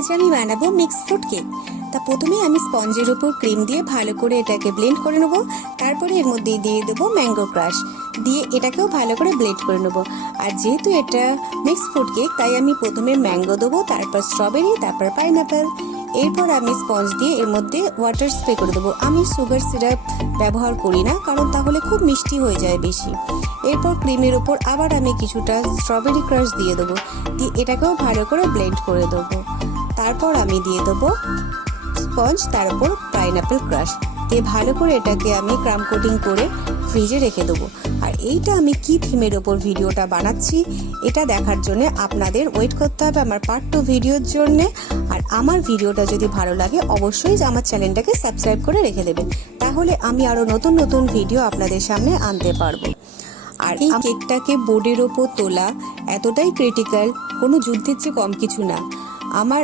আজ আমি বানাবো মিক্স ফ্রুট কেক। তা প্রথমে আমি স্পঞ্জের উপর ক্রিম দিয়ে ভালো করে এটাকে ব্লেন্ড করে নেব। তারপরে এর মধ্যে দিয়ে দেবো ম্যাঙ্গো ক্রাশ, দিয়ে এটাকেও ভালো করে ব্লেন্ড করে নেব। আর যেহেতু এটা মিক্স ফ্রুট কেক তাই আমি প্রথমে ম্যাঙ্গো দেবো, তারপর স্ট্রবেরি, তারপর পাইনাপেল। এরপর আমি স্পঞ্জ দিয়ে এর মধ্যে ওয়াটার স্প্রে করে দেবো। আমি সুগার সিরাপ ব্যবহার করি না, কারণ তাহলে খুব মিষ্টি হয়ে যায় বেশি। এরপর ক্রিমের ওপর আবার আমি কিছুটা স্ট্রবেরি ক্রাশ দিয়ে দেবো, দিয়ে এটাকেও ভালো করে ব্লেন্ড করে দেবো। তারপর আমি দিয়ে দেবো স্পঞ্জ, তার উপর পাইনাপেল ক্রাশ দিয়ে ভালো করে এটাকে আমি ক্রাম কোটিং করে ফ্রিজে রেখে দেবো। আর এইটা আমি কি থিমের ওপর ভিডিওটা বানাচ্ছি এটা দেখার জন্য আপনাদের ওয়েট করতে হবে আমার পার্ট 2 ভিডিওর জন্য। আর আমার ভিডিওটা যদি ভালো লাগে অবশ্যই আমার চ্যানেলটাকে সাবস্ক্রাইব করে রেখে দেবেন, তাহলে আমি আরও নতুন নতুন ভিডিও আপনাদের সামনে আনতে পারবো। আর এই কেকটাকে বোর্ডের ওপর তোলা এতটাই ক্রিটিক্যাল, কোনো যুদ্ধের চেয়ে কম কিছু না। আমার